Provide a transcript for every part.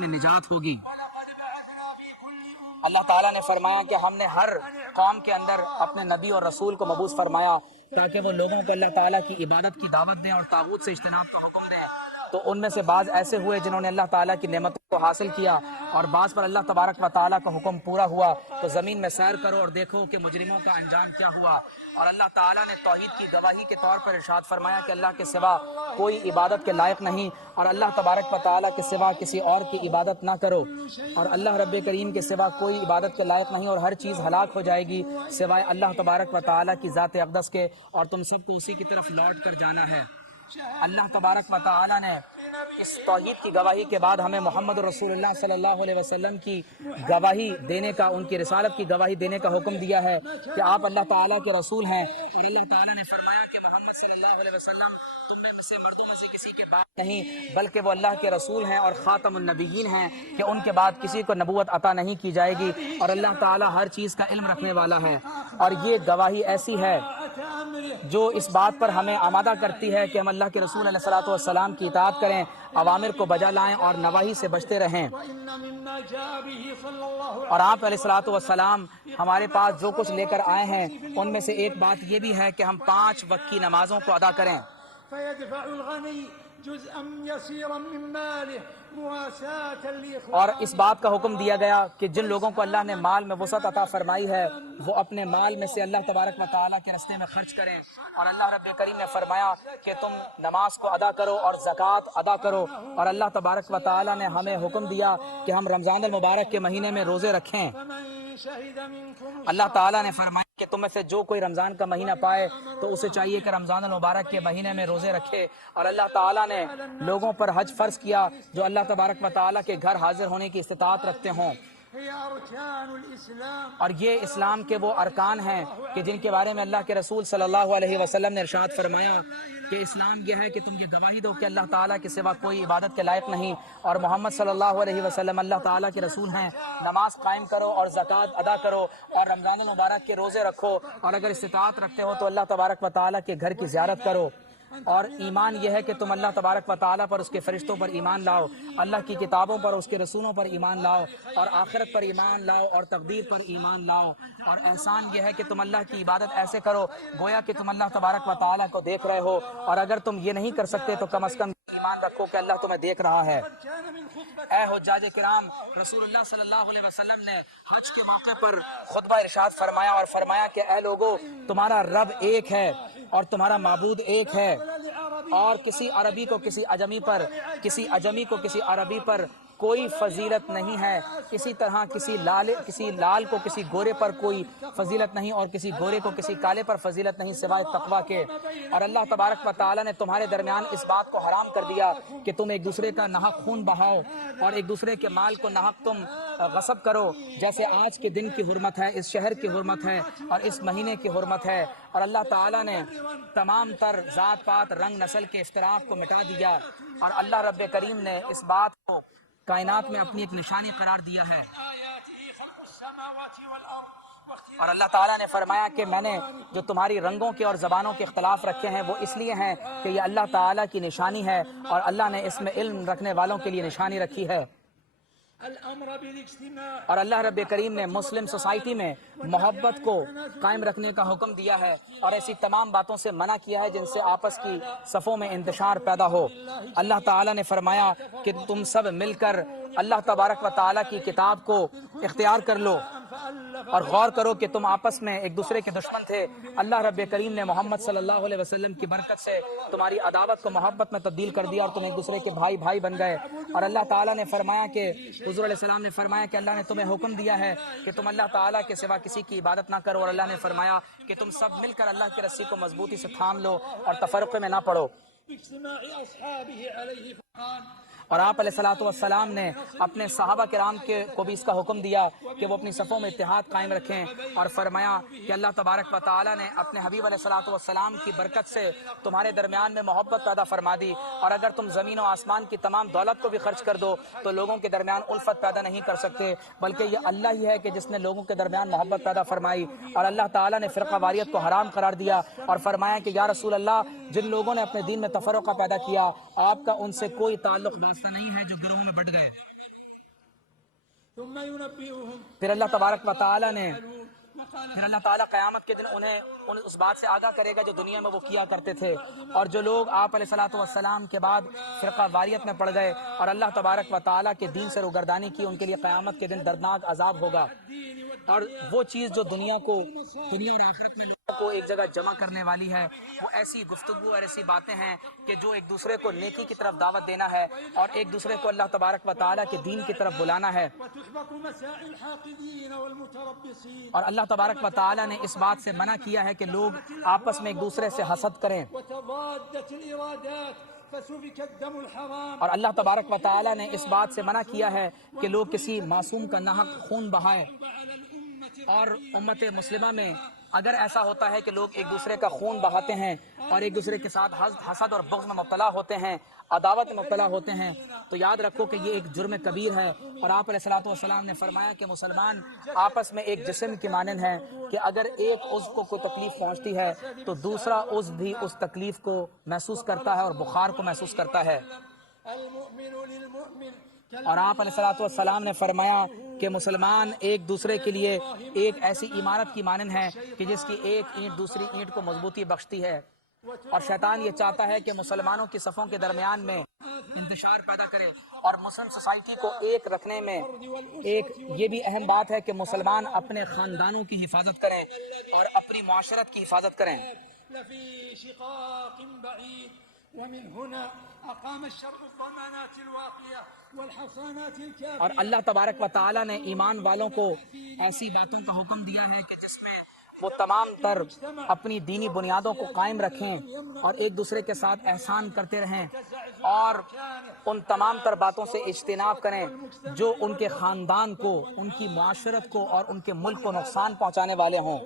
میں نجات ہوگی۔ اللہ تعالیٰ نے فرمایا کہ ہم نے ہر قوم کے اندر اپنے نبی اور رسول کو مبعوث فرمایا تاکہ وہ لوگوں کو اللہ تعالیٰ کی عبادت کی دعوت دیں اور طاغوت سے اجتناب کا حکم دیں۔ تو ان میں سے بعض ایسے ہوئے جنہوں نے اللہ تعالیٰ کی نعمتوں کو حاصل کیا اور بعض پر اللہ تبارک و تعالیٰ کا حکم پورا ہوا۔ تو زمین میں سیر کرو اور دیکھو کہ مجرموں کا انجام کیا ہوا۔ اور اللہ تعالیٰ نے توحید کی گواہی کے طور پر ارشاد فرمایا کہ اللہ کے سوا کوئی عبادت کے لائق نہیں اور اللہ تبارک و تعالیٰ کے سوا کسی اور کی عبادت نہ کرو، اور اللہ رب کریم کے سوا کوئی عبادت کے لائق نہیں، اور ہر چیز ہلاک ہو جائے گی سوائے اللہ تبارک و تعالیٰ کی ذات اقدس کے، اور تم سب کو اسی کی طرف لوٹ کر جانا ہے۔ اللہ تبارک و تعالیٰ نے اس توحید کی گواہی کے بعد ہمیں محمد رسول اللہ صلی اللہ علیہ وسلم کی گواہی دینے کا، ان کی رسالت کی گواہی دینے کا حکم دیا ہے کہ آپ اللہ تعالیٰ کے رسول ہیں، اور اللہ تعالیٰ نے فرمایا کہ محمد صلی اللہ علیہ وسلم تم میں سے مردوں میں سے کسی کے بعد نہیں بلکہ وہ اللہ کے رسول ہیں اور خاتم النبیین ہیں، کہ ان کے بعد کسی کو نبوت عطا نہیں کی جائے گی، اور اللہ تعالیٰ ہر چیز کا علم رکھنے والا ہے۔ اور یہ گواہی ایسی ہے جو اس بات پر ہمیں آمادہ کرتی ہے کہ ہم اللہ کے رسول علیہ السلام کی اطاعت کریں، اوامر کو بجا لائیں اور نواہی سے بچتے رہیں۔ اور آپ علیہ السلام ہمارے پاس جو کچھ لے کر آئے ہیں ان میں سے ایک بات یہ بھی ہے کہ ہم 5 وقت کی نمازوں کو ادا کریں۔ اور اس بات کا حکم دیا گیا کہ جن لوگوں کو اللہ نے مال میں وسعت عطا فرمائی ہے وہ اپنے مال میں سے اللہ تبارک و تعالیٰ کے راستے میں خرچ کریں۔ اور اللہ رب کریم نے فرمایا کہ تم نماز کو ادا کرو اور زکوٰۃ ادا کرو، اور اللہ تبارک و تعالیٰ نے ہمیں حکم دیا کہ ہم رمضان المبارک کے مہینے میں روزے رکھیں۔ اللہ تعالیٰ نے فرمایا کہ تم میں سے جو کوئی رمضان کا مہینہ پائے تو اسے چاہیے کہ رمضان المبارک کے مہینے میں روزے رکھے۔ اور اللہ تعالیٰ نے لوگوں پر حج فرض کیا جو اللہ تبارک و تعالیٰ کے گھر حاضر ہونے کی استطاعت رکھتے ہوں۔ اور یہ اسلام کے وہ ارکان ہیں کہ جن کے بارے میں اللہ کے رسول صلی اللہ علیہ وسلم نے ارشاد فرمایا کہ اسلام یہ ہے کہ تم یہ گواہی دو کہ اللہ تعالیٰ کے سوا کوئی عبادت کے لائق نہیں اور محمد صلی اللہ علیہ وسلم اللہ تعالیٰ کے رسول ہیں۔ نماز قائم کرو اور زکوٰۃ ادا کرو اور رمضان المبارک کے روزے رکھو، اور اگر استطاعت رکھتے ہو تو اللہ تبارک و تعالیٰ کے گھر کی زیارت کرو۔ اور ایمان یہ ہے کہ تم اللہ تبارک و تعالیٰ پر، اس کے فرشتوں پر ایمان لاؤ، اللہ کی کتابوں پر، اس کے رسولوں پر ایمان لاؤ، اور آخرت پر ایمان لاؤ، اور تقدیر پر ایمان لاؤ۔ اور احسان یہ ہے کہ تم اللہ کی عبادت ایسے کرو گویا کہ تم اللہ تبارک و تعالیٰ کو دیکھ رہے ہو، اور اگر تم یہ نہیں کر سکتے تو کم از کم ایمان رکھو کہ اللہ تمہیں دیکھ رہا ہے۔ اے حجاج کرام، رسول اللہ صلی اللہ علیہ وسلم نے حج کے موقع پر خطبہ ارشاد فرمایا اور فرمایا کہ اے لوگو، تمہارا رب ایک ہے اور تمہارا معبود ایک ہے، اور کسی عربی کو کسی اجمی پر، کسی اجمی کو کسی عربی پر کوئی فضیلت نہیں ہے، اسی طرح کسی لال کو کسی گورے پر کوئی فضیلت نہیں، اور کسی گورے کو کسی کالے پر فضیلت نہیں سوائے تقویٰ کے۔ اور اللہ تبارک و تعالیٰ نے تمہارے درمیان اس بات کو حرام کر دیا کہ تم ایک دوسرے کا ناحق خون بہاؤ اور ایک دوسرے کے مال کو ناحق تم غصب کرو، جیسے آج کے دن کی حرمت ہے، اس شہر کی حرمت ہے اور اس مہینے کی حرمت ہے۔ اور اللہ تعالیٰ نے تمام تر ذات پات رنگ نسل کے اختلاف کو مٹا دیا، اور اللہ رب کریم نے اس بات کو کائنات میں اپنی ایک نشانی قرار دیا ہے۔ اور اللہ تعالیٰ نے فرمایا کہ میں نے جو تمہاری رنگوں کے اور زبانوں کے اختلاف رکھے ہیں وہ اس لیے ہیں کہ یہ اللہ تعالیٰ کی نشانی ہے، اور اللہ نے اس میں علم رکھنے والوں کے لیے نشانی رکھی ہے۔ اور اللہ رب کریم نے مسلم سوسائٹی میں محبت کو قائم رکھنے کا حکم دیا ہے، اور ایسی تمام باتوں سے منع کیا ہے جن سے آپس کی صفوں میں انتشار پیدا ہو۔ اللہ تعالیٰ نے فرمایا کہ تم سب مل کر اللہ تبارک و تعالیٰ کی کتاب کو اختیار کر لو اور غور کرو کہ تم آپس میں ایک دوسرے کے دشمن تھے۔ اللہ رب کریم نے محمد صلی اللہ علیہ وسلم کی برکت سے تمہاری عداوت کو محبت میں تبدیل کر دیا اور تم ایک دوسرے کے بھائی بن گئے۔ اور اللہ تعالیٰ نے فرمایا کہ حضور علیہ السلام نے فرمایا کہ اللہ نے تمہیں حکم دیا ہے کہ تم اللہ تعالیٰ کے سوا کسی کی عبادت نہ کرو، اور اللہ نے فرمایا کہ تم سب مل کر اللہ کی رسی کو مضبوطی سے تھام لو اور تفرقے میں نہ پڑو۔ اور آپ علیہ السلام نے اپنے صحابہ کرام کو بھی اس کا حکم دیا کہ وہ اپنی صفوں میں اتحاد قائم رکھیں، اور فرمایا کہ اللہ تبارک و تعالیٰ نے اپنے حبیب علیہ السلام کی برکت سے تمہارے درمیان میں محبت پیدا فرما دی، اور اگر تم زمین و آسمان کی تمام دولت کو بھی خرچ کر دو تو لوگوں کے درمیان الفت پیدا نہیں کر سکتے، بلکہ یہ اللہ ہی ہے کہ جس نے لوگوں کے درمیان محبت پیدا فرمائی۔ اور اللہ تعالیٰ نے فرقہ واریت کو حرام قرار دیا اور فرمایا کہ یا رسول اللہ، جن لوگوں نے اپنے دین میں تفرقہ پیدا کیا آپ کا ان سے کوئی تعلق واسطہ نہیں ہے جو گروہوں میں بٹ گئے۔ پھر اللہ تبارک و تعالیٰ نے قیامت کے دن انہیں اس بات سے آگاہ کرے گا جو دنیا میں وہ کیا کرتے تھے، اور جو لوگ آپ علیہ الصلوۃ والسلام کے بعد فرقہ واریت میں پڑ گئے اور اللہ تبارک و تعالیٰ کے دین سے روگردانی کی، ان کے لیے قیامت کے دن دردناک عذاب ہوگا۔ اور وہ چیز جو دنیا اور آخرت میں لوگوں کو ایک جگہ جمع کرنے والی ہے، وہ ایسی گفتگو اور ایسی باتیں ہیں کہ جو ایک دوسرے کو نیکی کی طرف دعوت دینا ہے اور ایک دوسرے کو اللہ تبارک و تعالیٰ کے دین کی طرف بلانا ہے۔ اور اللہ تبارک و تعالیٰ نے اس بات سے منع کیا ہے کہ لوگ آپس میں ایک دوسرے سے حسد کریں، اور اللہ تبارک و تعالیٰ نے اس بات سے منع کیا ہے کہ لوگ کسی معصوم کا ناحق خون بہائیں۔ اور امت مسلمہ میں اگر ایسا ہوتا ہے کہ لوگ ایک دوسرے کا خون بہاتے ہیں اور ایک دوسرے کے ساتھ حسد اور بغض میں مبتلا ہوتے ہیں، عداوت میں مبتلا ہوتے ہیں، تو یاد رکھو کہ یہ ایک جرم کبیر ہے۔ اور آپ علیہ الصلوۃ والسلام نے فرمایا کہ مسلمان آپس میں ایک جسم کی مانند ہے کہ اگر ایک عضو کو کوئی تکلیف پہنچتی ہے تو دوسرا عضو بھی اس تکلیف کو محسوس کرتا ہے اور بخار کو محسوس کرتا ہے۔ اور آپ علیہ الصلوۃ والسلام نے فرمایا کہ مسلمان ایک دوسرے کے لیے ایک ایسی عمارت کی مانند ہے کہ جس کی ایک اینٹ دوسری اینٹ کو مضبوطی بخشتی ہے۔ اور شیطان یہ چاہتا ہے کہ مسلمانوں کی صفوں کے درمیان میں انتشار پیدا کرے اور مسلم سوسائٹی کو ایک رکھنے میں یہ بھی اہم بات ہے کہ مسلمان اپنے خاندانوں کی حفاظت کریں اور اپنی معاشرت کی حفاظت کریں۔ اور اللہ تبارک و تعالیٰ نے ایمان والوں کو ایسی باتوں کا حکم دیا ہے کہ جس میں وہ تمام تر اپنی دینی بنیادوں کو قائم رکھیں اور ایک دوسرے کے ساتھ احسان کرتے رہیں اور ان تمام تر باتوں سے اجتناب کریں جو ان کے خاندان کو، ان کی معاشرت کو اور ان کے ملک کو نقصان پہنچانے والے ہوں۔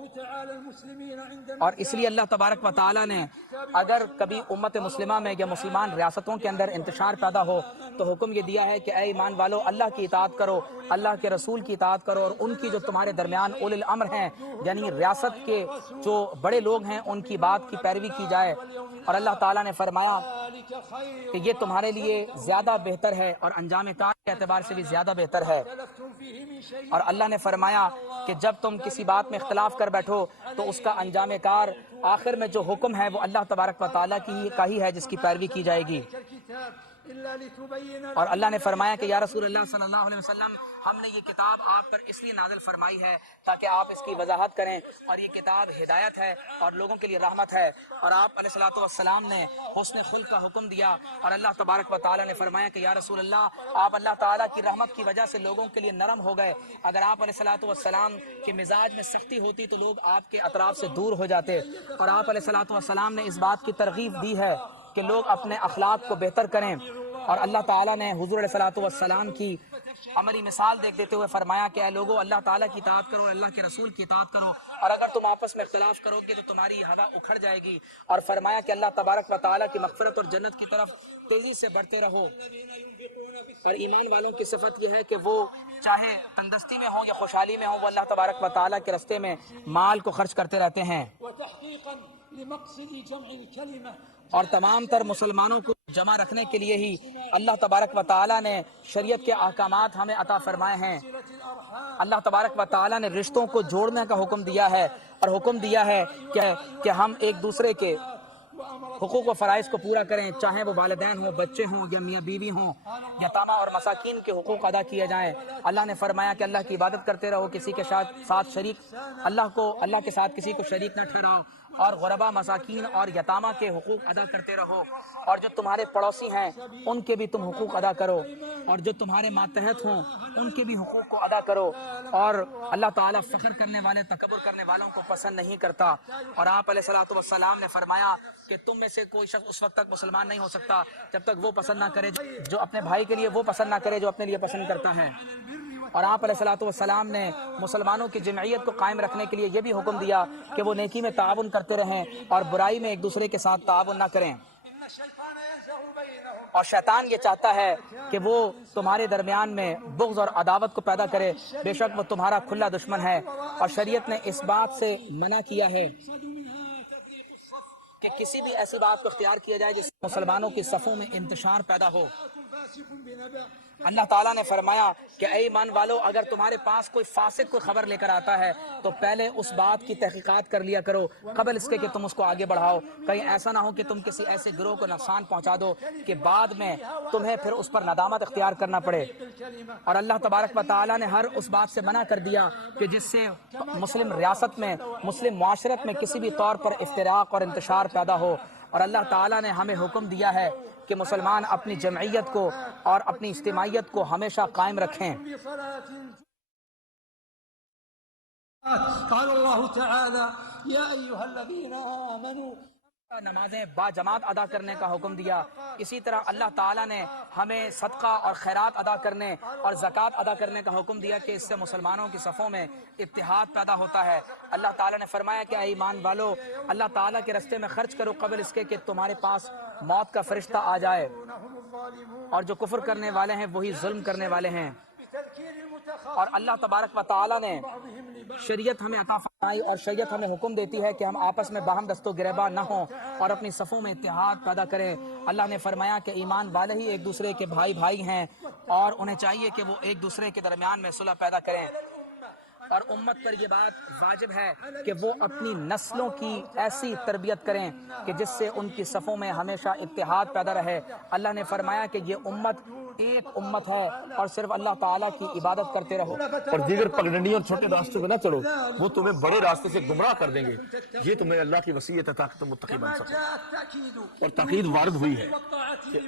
اور اس لیے اللہ تبارک و تعالیٰ نے اگر کبھی امت مسلمہ میں یا مسلمان ریاستوں کے اندر انتشار پیدا ہو تو حکم یہ دیا ہے کہ اے ایمان والو، اللہ کی اطاعت کرو، اللہ کے رسول کی اطاعت کرو، اور ان کی جو تمہارے درمیان اولی الامر ہیں یعنی ریاست کے جو بڑے لوگ ہیں ان کی بات کی پیروی کی جائے۔ اور اللہ تعالیٰ نے فرمایا کہ یہ تمہارے لیے زیادہ بہتر ہے اور انجام کار کے اعتبار سے بھی زیادہ بہتر ہے۔ اور اللہ نے فرمایا کہ جب تم کسی بات میں اختلاف کر بیٹھو تو اس کا انجام کار آخر میں جو حکم ہے وہ اللہ تبارک و تعالیٰ کا ہی ہے جس کی پیروی کی جائے گی۔ اور اللہ نے فرمایا کہ یا رسول اللہ صلی اللہ علیہ وسلم، ہم نے یہ کتاب آپ پر اس لیے نازل فرمائی ہے تاکہ آپ اس کی وضاحت کریں، اور یہ کتاب ہدایت ہے اور لوگوں کے لیے رحمت ہے۔ اور آپ علیہ الصلوۃ والسلام نے حسن خلق کا حکم دیا، اور اللہ تبارک و تعالیٰ نے فرمایا کہ یا رسول اللہ، آپ اللہ تعالیٰ کی رحمت کی وجہ سے لوگوں کے لیے نرم ہو گئے۔ اگر آپ علیہ الصلوۃ والسلام کے مزاج میں سختی ہوتی تو لوگ آپ کے اطراف سے دور ہو جاتے، اور آپ علیہ الصلوۃ والسلام نے اس بات کی ترغیب دی ہے کہ لوگ اپنے اخلاق کو بہتر کریں۔ اور اللہ تعالیٰ نے حضور علیہ الصلوۃ والسلام کی عملی مثال دیتے ہوئے فرمایا کہ اے لوگو، اللہ تعالیٰ کی اطاعت کرو، اللہ کے رسول کی اطاعت کرو، اور اگر تم آپس میں اختلاف کرو گے تو تمہاری ہوا اکھڑ جائے گی۔ اور فرمایا کہ اللہ تبارک و تعالیٰ کی مغفرت اور جنت کی طرف تیزی سے بڑھتے رہو۔ اور ایمان والوں کی صفت یہ ہے کہ وہ چاہے تندرستی میں ہوں یا خوشحالی میں ہوں، وہ اللہ تبارک و تعالیٰ کے راستے میں مال کو خرچ کرتے رہتے ہیں۔ اور تمام تر مسلمانوں کو جمع رکھنے کے لیے ہی اللہ تبارک و تعالیٰ نے شریعت کے احکامات ہمیں عطا فرمائے ہیں۔ اللہ تبارک و تعالیٰ نے رشتوں کو جوڑنے کا حکم دیا ہے، اور حکم دیا ہے کہ ہم ایک دوسرے کے حقوق و فرائض کو پورا کریں، چاہے وہ والدین ہوں، بچے ہوں یا میاں بیوی ہوں، یتامہ اور مساکین کے حقوق ادا کیے جائیں۔ اللہ نے فرمایا کہ اللہ کی عبادت کرتے رہو، کسی کے ساتھ شریک اللہ کے ساتھ کسی کو شریک نہ ٹھہراؤ، اور غربا، مساکین اور یتامہ کے حقوق ادا کرتے رہو، اور جو تمہارے پڑوسی ہیں ان کے بھی تم حقوق ادا کرو، اور جو تمہارے ماتحت ہوں ان کے بھی حقوق کو ادا کرو۔ اور اللہ تعالیٰ فخر کرنے والے، تکبر کرنے والوں کو پسند نہیں کرتا۔ اور آپ علیہ الصلوۃ والسلام نے فرمایا کہ تم میں سے کوئی شخص اس وقت تک مسلمان نہیں ہو سکتا جب تک وہ پسند نہ کرے جو اپنے بھائی کے لیے وہ پسند نہ کرے جو اپنے لیے پسند کرتا ہے۔ اور آپ علیہ الصلوۃ والسلام نے مسلمانوں کی جمعیت کو قائم رکھنے کے لیے یہ بھی حکم دیا کہ وہ نیکی میں تعاون کرتے رہیں اور برائی میں ایک دوسرے کے ساتھ تعاون نہ کریں۔ اور شیطان یہ چاہتا ہے کہ وہ تمہارے درمیان میں بغض اور عداوت کو پیدا کرے، بے شک وہ تمہارا کھلا دشمن ہے۔ اور شریعت نے اس بات سے منع کیا ہے کہ کسی بھی ایسی بات کو اختیار کیا جائے جس سے مسلمانوں کی صفوں میں انتشار پیدا ہو۔ اللہ تعالیٰ نے فرمایا کہ اے ایمان والو، اگر تمہارے پاس کوئی فاسق کوئی خبر لے کر آتا ہے تو پہلے اس بات کی تحقیقات کر لیا کرو قبل اس کے کہ تم اس کو آگے بڑھاؤ، کہیں ایسا نہ ہو کہ تم کسی ایسے گروہ کو نقصان پہنچا دو کہ بعد میں تمہیں پھر اس پر ندامت اختیار کرنا پڑے۔ اور اللہ تبارک و تعالیٰ نے ہر اس بات سے منع کر دیا کہ جس سے مسلم ریاست میں، مسلم معاشرت میں کسی بھی طور پر افتراق اور انتشار پیدا ہو، اور اللہ تعالیٰ نے ہمیں حکم دیا ہے کہ مسلمان اپنی جمعیت کو اور اپنی اجتماعیت کو ہمیشہ قائم رکھیں۔ قال اللہ تعالی یا ایھا الذین آمنوا، نمازیں با جماعت ادا کرنے کا حکم دیا۔ اسی طرح اللہ تعالیٰ نے ہمیں صدقہ اور خیرات ادا کرنے اور زکوٰۃ ادا کرنے کا حکم دیا کہ اس سے مسلمانوں کی صفوں میں اتحاد پیدا ہوتا ہے۔ اللہ تعالیٰ نے فرمایا کہ اے ایمان والو، اللہ تعالیٰ کے راستے میں خرچ کرو قبل اس کے کہ تمہارے پاس موت کا فرشتہ آ جائے، اور جو کفر کرنے والے ہیں وہی ظلم کرنے والے ہیں۔ اور اللہ تبارک و تعالیٰ نے شریعت ہمیں عطا فرمائی، اور شریعت ہمیں حکم دیتی ہے کہ ہم آپس میں باہم دست و گریباں نہ ہوں اور اپنی صفوں میں اتحاد پیدا کریں۔ اللہ نے فرمایا کہ ایمان والے ہی ایک دوسرے کے بھائی ہیں، اور انہیں چاہیے کہ وہ ایک دوسرے کے درمیان میں صلح پیدا کریں۔ اور امت پر یہ بات واجب ہے کہ وہ اپنی نسلوں کی ایسی تربیت کریں کہ جس سے ان کی صفوں میں ہمیشہ اتحاد پیدا رہے۔ اللہ نے فرمایا کہ یہ امت ایک امت ہے، اور صرف اللہ تعالیٰ کی عبادت کرتے رہو، اور دیگر پگڈنڈیوں اور چھوٹے راستوں پہ نہ چلو، وہ تمہیں بڑے راستے سے گمراہ کر دیں گے۔ یہ تمہیں اللہ کی وصیت ہے تاکہ تم متقی بن سکو۔ اور تاکید وارد ہوئی ہے کہ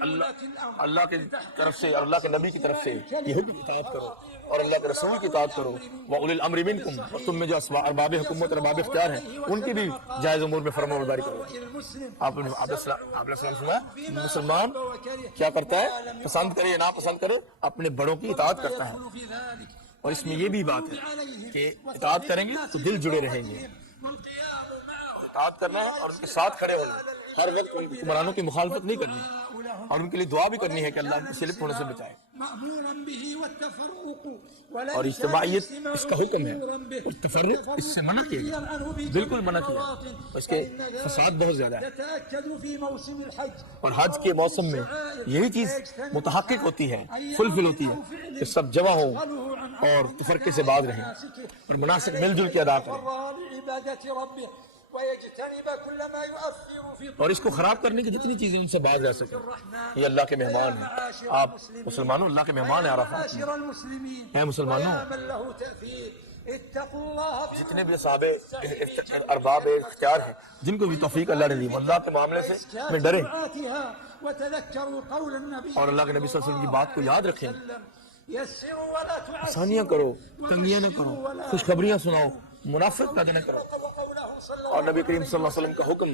اللہ کی طرف سے اور اللہ کے نبی کی طرف سے یہ حکم اطاعت کرو اور اللہ کے رسول کی اطاعت کرو۔ وَأُولِي الْأَمْرِ مِنْكُمْ، اور تم میں جو ارباب حکومت اور ارباب اختیار ہیں ان کی بھی جائز امور میں فرمانبرداری کرو۔ آپ نے السلام سنا، مسلمان کیا کرتا ہے؟ پسند کرے یا ناپسند کرے، اپنے بڑوں کی اطاعت کرتا ہے۔ اور اس میں یہ بھی بات ہے کہ اطاعت کریں گے تو دل جڑے رہیں گے، اطاعت کرنا ہے اور ان کے ساتھ کھڑے ہونا ہے، ہر وقت حکمرانوں کی مخالفت نہیں کرنی، اور ان کے لیے دعا بھی کرنی ہے کہ اللہ ان کو سلپ ہونے سے بچائے۔ اور اجتماعیت اس کا حکم ہے، اور تفرق اس سے منع کیا گیا، بالکل منع کیا، اس کے فساد بہت زیادہ ہے۔ اور حج کے موسم میں یہی چیز متحقق ہوتی ہے، فلفل ہوتی ہے کہ سب جمع ہوں اور تفرقے سے باز رہیں اور مناسک مل جل کے ادا کریں، اور اس کو خراب کرنے کی جتنی چیزیں ان سے باز رہ سکیں۔ یہ اللہ کے مہمان ہیں، آپ مسلمانوں اللہ کے مہمان ہیں عرفات میں۔ اے مسلمانوں، جتنے بھی صحابے ارباب اختیار ہیں جن کو بھی توفیق اللہ نے دی، وہ اللہ کے معاملے سے میں ڈریں اور اللہ کے نبی صلی اللہ علیہ وسلم کی بات کو یاد رکھیں۔ آسانیاں کرو، تنگیاں نہ کرو، خوشخبریاں سناؤ، منافق پیدا نہ کرو۔ اور نبی کریم صلی اللہ علیہ وسلم کا حکم،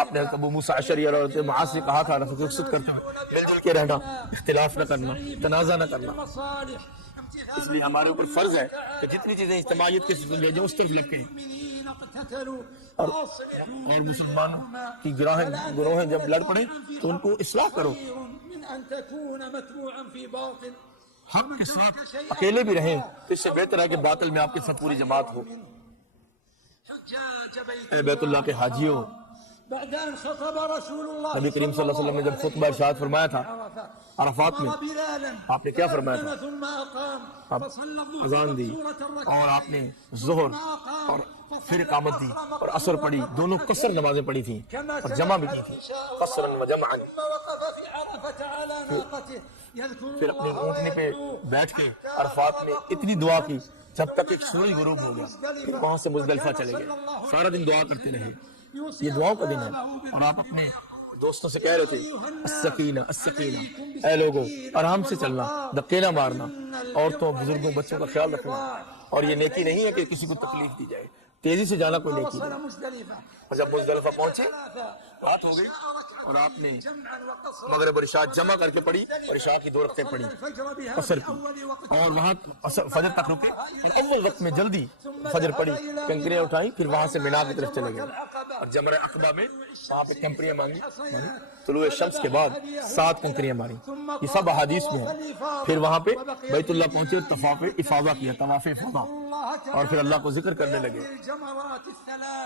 آپ نے ابو موسیٰ اشعری اور حضرت معاذ سے کہا تھا رخصت کرتے ہوئے، مل جل کے رہنا، اختلاف نہ کرنا، تنازع نہ کرنا۔ اس لیے ہمارے اوپر فرض ہے کہ جتنی چیزیں اجتماعیت کے سلسلے جو اس طرف لگے، اور مسلمانوں کی گروہیں جب لڑ پڑیں تو ان کو اصلاح کرو، حق کے ساتھ اکیلے بھی رہیں، تو اس سے بہتر ہے کہ باطل میں آپ کے ساتھ پوری جماعت ہو۔ اے بیت اللہ کے حاجیوں، نبی کریم صلی اللہ علیہ وسلم نے جب خطبہ ارشاد فرمایا تھا عرفات میں، آپ نے کیا فرمایا تھا؟ آپ اذان دی اور آپ نے ظہر اور پھر اقامت دی اور عصر پڑھی، دونوں قصر نمازیں پڑھی تھیں اور جمع بھی کی تھی، قصرا و جمعا۔ پھر اپنے اونٹنے پہ بیٹھ کے عرفات میں اتنی دعا کی جب تک ایک سورج غروب ہو گیا، پھر وہاں سے مزدلفہ چلے گئے، سارا دن دعا کرتے رہے۔ یہ دعاؤں کا دن ہے، اور آپ اپنے دوستوں سے کہہ رہے تھے السکینہ السکینہ، اے لوگوں آرام سے چلنا، دھکے نہ مارنا، عورتوں بزرگوں بچوں کا خیال رکھنا، اور یہ نیکی نہیں ہے کہ کسی کو تکلیف دی جائے، تیزی سے جانا کوئی نیکی نہیں۔ اور جب مزدلفہ پہنچے رات ہو گئی اور آپ نے مغرب اور عشاء جمع کر کے پڑھی اور عشاء کی 2 رکعتیں پڑھی عصر کی، اور وہاں فجر تک رکے اور اول وقت میں جلدی فجر پڑھی، کنکریاں اٹھائیں، پھر وہاں سے مینا کی طرف چلے گئے اور جمرہ عقبہ میں وہاں پہ کنکریاں ماری، طلوع شمس کے بعد 7 کنکریاں ماری، یہ سب احادیث میں ہے۔ پھر وہاں پہ بیت اللہ پہنچے، طواف افاضہ کیا، طواف افاضہ، اور پھر اللہ کو ذکر کرنے لگے،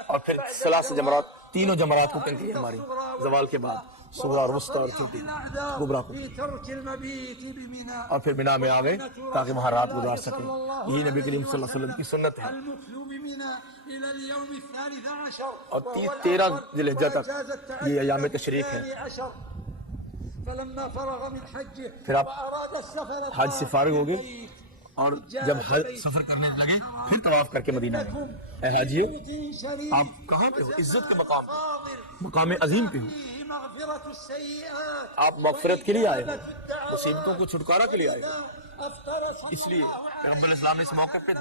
اور پھر ثلاث جمرات، تینوں جمرات کو کنکریاں ماری زوال کے بعد۔ صغرا اور وسطی اور چھوٹی کبرا کو، في ترك المبيت بمنى اور پھر مینا میں آ گئے تاکہ وہاں رات گزار سکیں. یہی نبی کریم صلی اللہ علیہ وسلم کی سنت ہے. المكث بمنى إلى اليوم 13 اور 13 ذی الحجہ تک یہ ایام تشریق ہے. فلما فرغ من حجه پھر آپ وأراد السفر حج سے فارغ ہو گئے اور جب حج سفر کرنے لگے پھر طواف کر کے مدینہ آئے. اے حاجیو، شريف آپ کہاں پہ ہو؟ عزت کے مقام پہ، فاضل مقام عظیم پہ ہو. فيه مغفرة السيئات آپ مغفرت کے لیے آئے ہو، مصیبتوں کو چھٹکارا کے لیے آئے ہو. أفطر صلى اس لیے الله عليه پیغمبر اسلام نے اس موقع پہ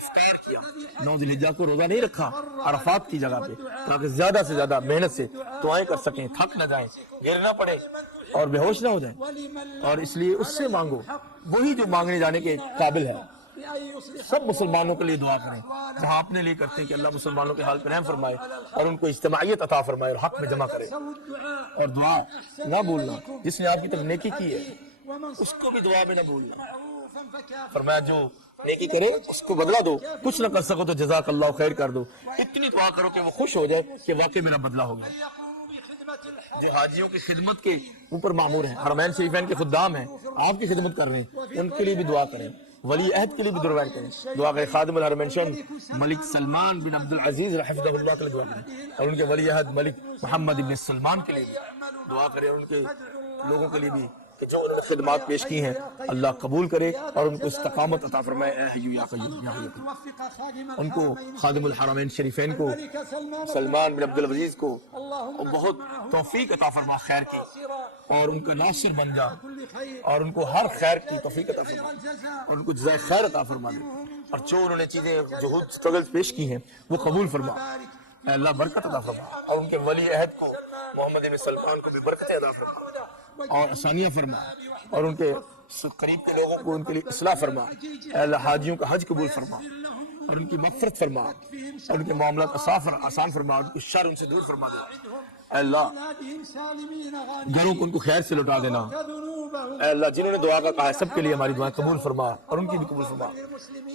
افطار کیا. 9 ذی الحجہ کو روزہ نہیں رکھا عرفات کی جگہ پہ تاکہ زیادہ سے زیادہ محنت سے دعائیں کر سکیں، تھک نہ جائیں، گر نہ پڑے اور بے ہوش نہ ہو جائیں. ولمن اور اس لیے اس سے مانگو، وہی جو مانگنے جانے کے قابل ہے. بأن يصلح سب مسلمانوں کے لیے دعا کریں جہاں اپنے لیے کرتے ہیں کہ اللہ مسلمانوں کے حال پہ رحم فرمائے اور ان کو اجتماعیت عطا فرمائے اور حق میں جمع کرے. الدعاء اور دعا نہ بھولنا، جس نے آپ کی طرف نیکی کی ہے ومن اس کو بھی دعا میں نہ بھولنا. معروفا فكافئ فرمایا جو نیکی کرے اس کو بدلہ دو، کچھ نہ کر سکو تو جزاک اللہ خیر کر دو. اتنی دعا کرو کہ وہ خوش ہو جائے کہ واقعی میرا بدلہ ہو گیا. يقوم بخدمة الحج جو حاجیوں کی خدمت کے اوپر معمور ہیں، حرمین شریفین کے خدام ہیں، آپ کی خدمت کر رہے ہیں، ان کے لیے بھی دعا کریں. ولی عہد کے لیے بھی دعا کریں. دعا کریں خادم الحرمین ملک سلمان بن عبد العزیز حفظہ اللہ کے لیے دعا کریں، اور ان کے ولی عہد ملک محمد بن سلمان کے لیے بھی دعا کریں، اور ان کے لوگوں کے لیے بھی کہ جو انہوں نے خدمات پیش کی ہیں اللہ قبول کرے اور ان کو استقامت عطا فرمائے. اے حیو یا قیوم یا حی یا قیوم. توفق خادم ان کو خادم الحرمین شریفین کو، الملك سلمان سلمان بن عبد العزیز کو اللهم بہت توفیق عطا فرما خیر کی، ناصرا اور ان کا ناصر بن جا، كل خير اور ان کو ہر خیر کی توفیق عطا خير فرما، الجزاء اور ان کو جزائے خیر عطا فرما دے. اور جو انہوں نے چیزیں جہود سٹرگل پیش کی ہیں وہ قبول فرما. اے اللہ برکت عطا فرما، اور ان کے ولی عہد کو محمد بن سلمان کو بھی برکتیں عطا فرما اور آسانیاں فرما، اور ان کے قریب کے لوگوں کو ان کے لیے اصلاح فرما. اے اللہ حاجیوں کا حج قبول فرما اور ان کی مغفرت فرما اور ان کے معاملات آسان فرما اور شر ان سے دور فرما دے. اے اللہ بلادهم سالمين غانمين گھروں کو ان کو خیر سے لوٹا دینا. ذنوبهم اے اللہ جنہوں نے دعا کا کہا ہے سب کے لیے ہماری دعائیں قبول فرما اور ان کی بھی قبول فرما.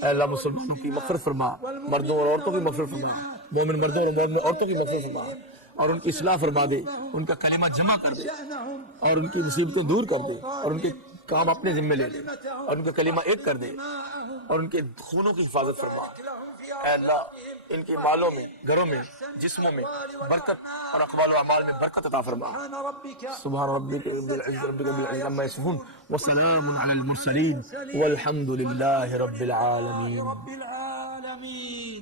اے اللہ مسلمانوں کی مغفرت فرما، مردوں اور عورتوں کی مغفرت فرما، مومن مردوں اور مومن عورتوں کی مغفرت فرما، اور ان کی اصلاح فرما دے، ان کا کلمہ جمع کر دے شأنهم اور ان کی مصیبتیں دور کر دے، اور ان کے کام اپنے ذمے لے لے اور ان کا کلمہ ایک کر دے، اور ان کے خونوں کی حفاظت فرما. اے اللہ ان کے مالوں میں، گھروں میں، جسموں میں برکت اور اقوال و اعمال میں برکت عطا فرما. سبحان ربك سبحان ربك رب العزة عما يصفون وسلام على المرسلين والحمد لله رب العالمين. رب العالمين.